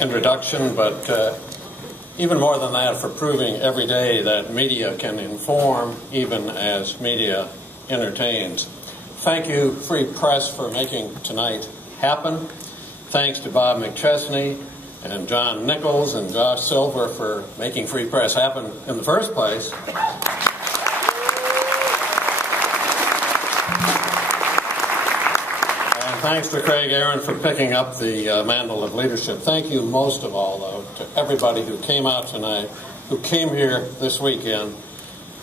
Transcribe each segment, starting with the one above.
introduction, but even more than that, for proving every day that media can inform even as media entertains. Thank you, Free Press, for making tonight happen. Thanks to Bob McChesney and John Nichols and Josh Silver for making Free Press happen in the first place. Thanks to Craig Aaron for picking up the mantle of leadership. Thank you most of all, though, to everybody who came out tonight, who came here this weekend,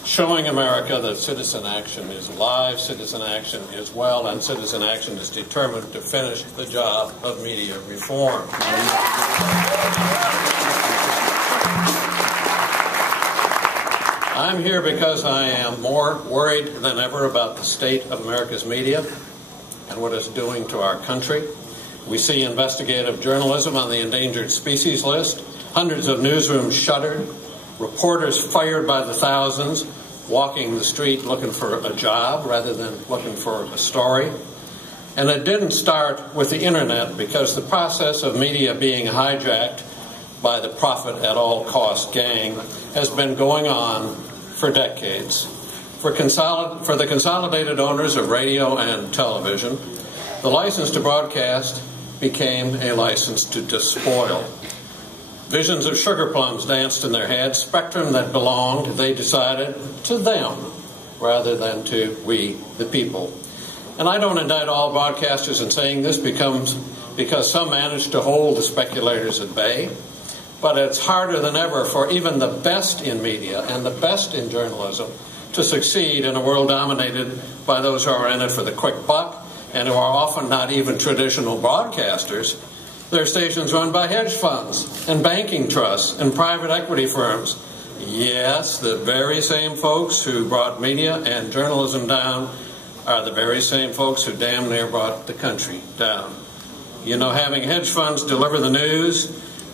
showing America that citizen action is alive, citizen action is well, and citizen action is determined to finish the job of media reform. I'm here because I am more worried than ever about the state of America's media and what it's doing to our country. We see investigative journalism on the endangered species list, hundreds of newsrooms shuttered, reporters fired by the thousands, walking the street looking for a job rather than looking for a story. And it didn't start with the internet, because the process of media being hijacked by the profit at all cost gang has been going on for decades. For the consolidated owners of radio and television, the license to broadcast became a license to despoil. Visions of sugar plums danced in their heads, spectrum that belonged, they decided, to them rather than to we, the people. And I don't indict all broadcasters in saying this because some managed to hold the speculators at bay. But it's harder than ever for even the best in media and the best in journalism to succeed in a world dominated by those who are in it for the quick buck and who are often not even traditional broadcasters. They're stations run by hedge funds and banking trusts and private equity firms. Yes, the very same folks who brought media and journalism down are the very same folks who damn near brought the country down. You know, having hedge funds deliver the news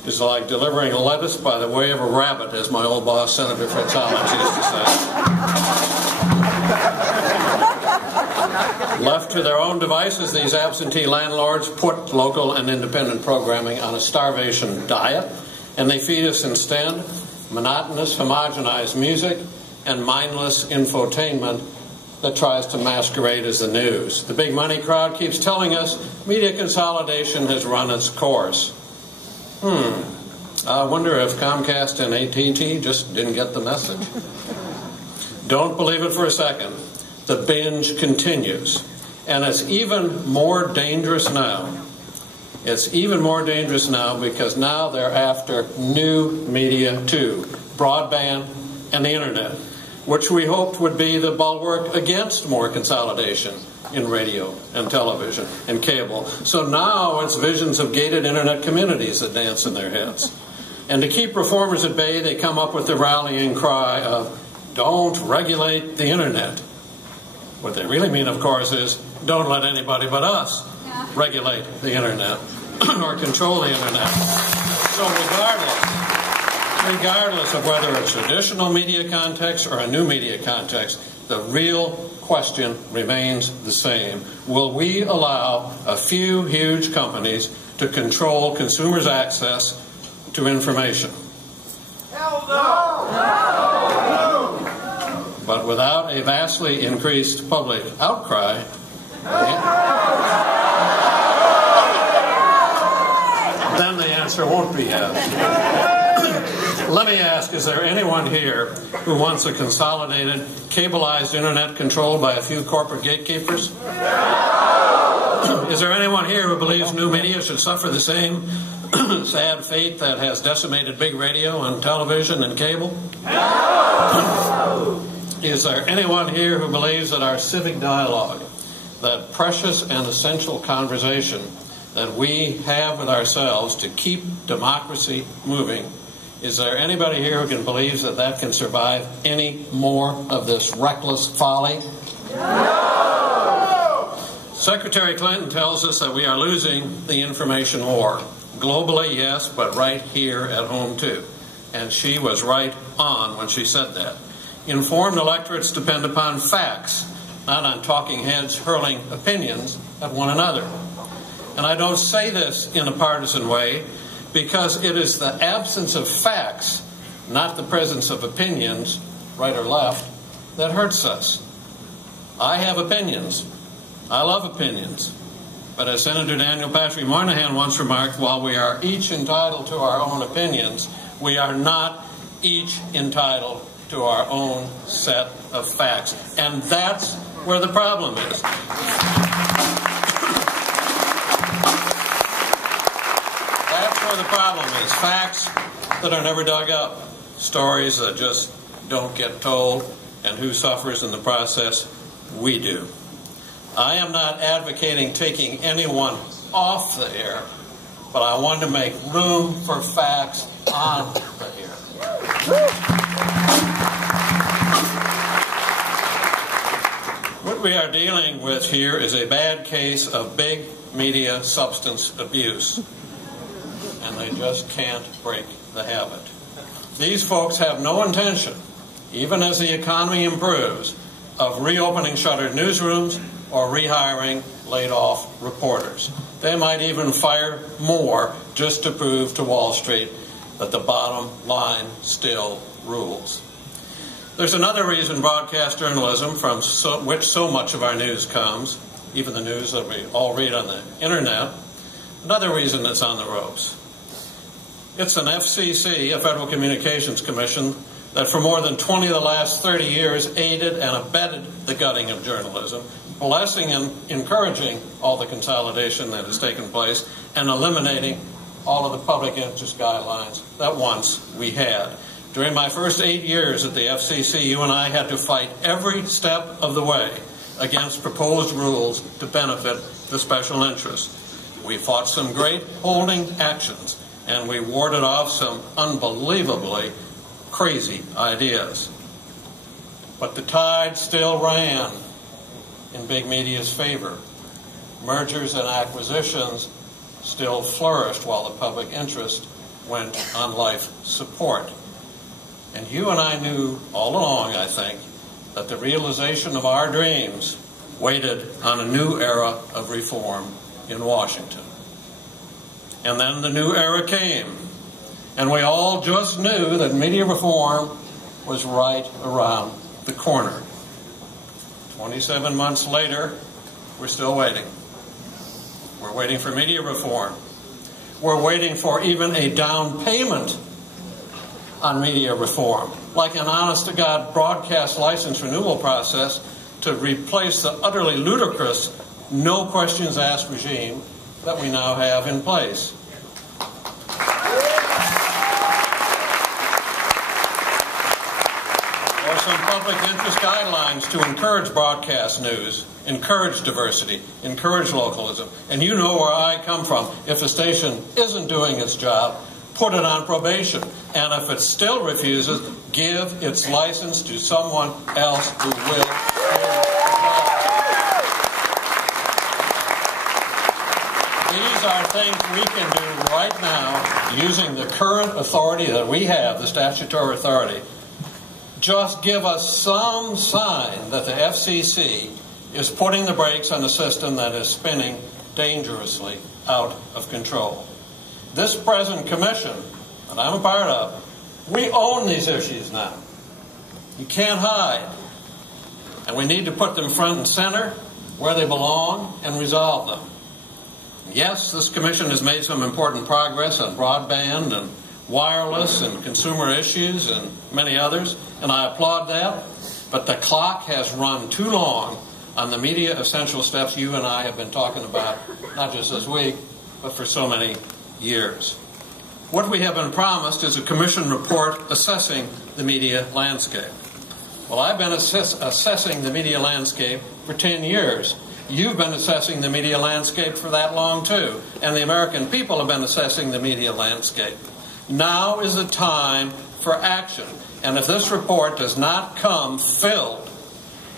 is like delivering lettuce by the way of a rabbit, as my old boss, Senator Fitzallen, used to say. Left to their own devices, these absentee landlords put local and independent programming on a starvation diet, and they feed us instead monotonous, homogenized music and mindless infotainment that tries to masquerade as the news. The big money crowd keeps telling us media consolidation has run its course. I wonder if Comcast and AT&T just didn't get the message. Don't believe it for a second. The binge continues. And it's even more dangerous now. It's even more dangerous now because now they're after new media too. Broadband and the internet, which we hoped would be the bulwark against more consolidation in radio and television and cable. So now it's visions of gated internet communities that dance in their heads. And to keep reformers at bay, they come up with the rallying cry of, don't regulate the internet. What they really mean, of course, is don't let anybody but us regulate the internet or control the internet. So regardless of whether it's traditional media context or a new media context, the real question remains the same. Will we allow a few huge companies to control consumers' access to information? Hell no! No! But without a vastly increased public outcry, then the answer won't be yes. Let me ask, is there anyone here who wants a consolidated, cableized internet controlled by a few corporate gatekeepers? Is there anyone here who believes new media should suffer the same sad fate that has decimated big radio and television and cable? Is there anyone here who believes that our civic dialogue, that precious and essential conversation that we have with ourselves to keep democracy moving, is there anybody here who can believe that that can survive any more of this reckless folly? No! Secretary Clinton tells us that we are losing the information war. Globally, yes, but right here at home, too. And she was right on when she said that. Informed electorates depend upon facts, not on talking heads hurling opinions at one another. And I don't say this in a partisan way, because it is the absence of facts, not the presence of opinions, right or left, that hurts us. I have opinions. I love opinions. But as Senator Daniel Patrick Moynihan once remarked, while we are each entitled to our own opinions, we are not each entitled to our own set of facts. And that's where the problem is. That's where the problem is. Facts that are never dug up. Stories that just don't get told. And who suffers in the process? We do. I am not advocating taking anyone off the air, but I want to make room for facts on the air. What we are dealing with here is a bad case of big media substance abuse, and they just can't break the habit. These folks have no intention, even as the economy improves, of reopening shuttered newsrooms or rehiring laid-off reporters. They might even fire more just to prove to Wall Street that the bottom line still rules. There's another reason broadcast journalism, from which so much of our news comes, even the news that we all read on the internet, another reason it's on the ropes. It's an FCC, a Federal Communications Commission, that for more than 20 of the last 30 years aided and abetted the gutting of journalism, blessing and encouraging all the consolidation that has taken place, and eliminating all of the public interest guidelines that once we had. During my first 8 years at the FCC, you and I had to fight every step of the way against proposed rules to benefit the special interests. We fought some great holding actions, and we warded off some unbelievably crazy ideas. But the tide still ran in big media's favor. Mergers and acquisitions still flourished while the public interest went on life support. And you and I knew all along, I think, that the realization of our dreams waited on a new era of reform in Washington. And then the new era came, and we all just knew that media reform was right around the corner. 27 months later, we're still waiting. We're waiting for media reform. We're waiting for even a down payment on media reform, like an honest-to-God broadcast license renewal process to replace the utterly ludicrous no questions asked regime that we now have in place. Or some public interest guidelines to encourage broadcast news, encourage diversity, encourage localism. And you know where I come from. If a station isn't doing its job, put it on probation. And if it still refuses, give its license to someone else who will. These are things we can do right now using the current authority that we have, the statutory authority. Just give us some sign that the FCC is putting the brakes on a system that is spinning dangerously out of control. This present commission that I'm a part of, we own these issues now. You can't hide. And we need to put them front and center where they belong and resolve them. Yes, this commission has made some important progress on broadband and wireless and consumer issues and many others, and I applaud that. But the clock has run too long on the media essential steps you and I have been talking about, not just this week, but for so many years. What we have been promised is a commission report assessing the media landscape. Well, I've been assessing the media landscape for 10 years. You've been assessing the media landscape for that long, too. And the American people have been assessing the media landscape. Now is the time for action. And if this report does not come filled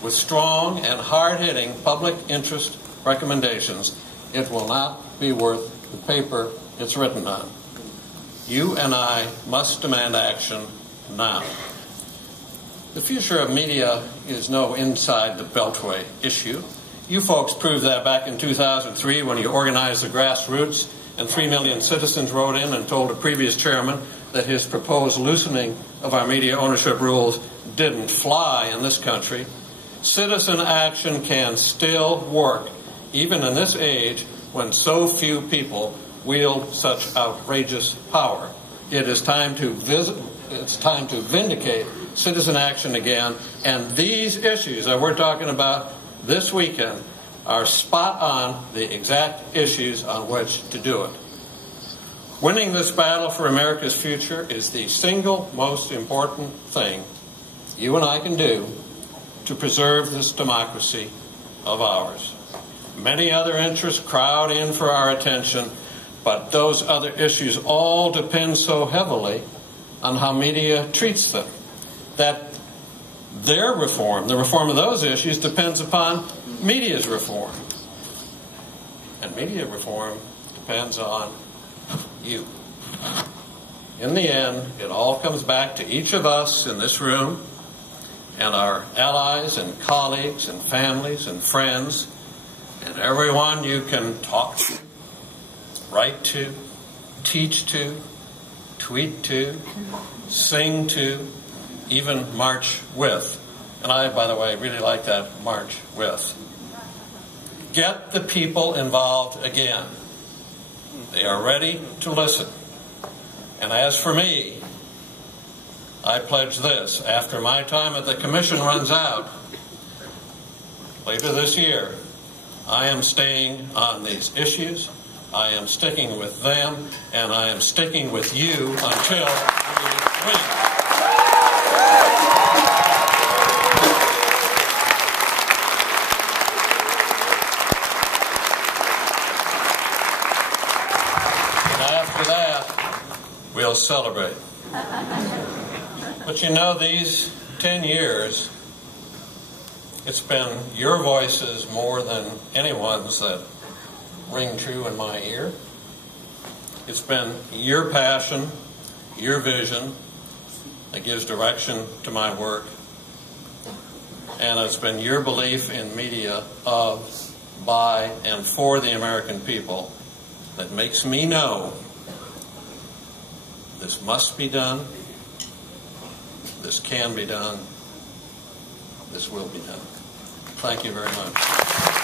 with strong and hard-hitting public interest recommendations, it will not be worth the paper it's written on. You and I must demand action now. The future of media is no inside the Beltway issue. You folks proved that back in 2003 when you organized the grassroots and 3 million citizens wrote in and told a previous chairman that his proposed loosening of our media ownership rules didn't fly in this country. Citizen action can still work, even in this age when so few people wield such outrageous power. It is time to vindicate citizen action again, and these issues that we're talking about this weekend are spot on the exact issues on which to do it. Winning this battle for America's future is the single most important thing you and I can do to preserve this democracy of ours. Many other interests crowd in for our attention, but those other issues all depend so heavily on how media treats them that their reform, the reform of those issues, depends upon media's reform. And media reform depends on you. In the end, it all comes back to each of us in this room and our allies and colleagues and families and friends and everyone you can talk to, write to, teach to, tweet to, sing to, even march with. And I, by the way, really like that march with. Get the people involved again. They are ready to listen. And as for me, I pledge this. After my time at the Commission runs out later this year, I am staying on these issues. I am sticking with them, and I am sticking with you until we win. And after that, we'll celebrate. But you know, these 10 years, it's been your voices more than anyone's that ring true in my ear. It's been your passion, your vision that gives direction to my work. And it's been your belief in media of, by, and for the American people that makes me know this must be done, this can be done, this will be done. Thank you very much.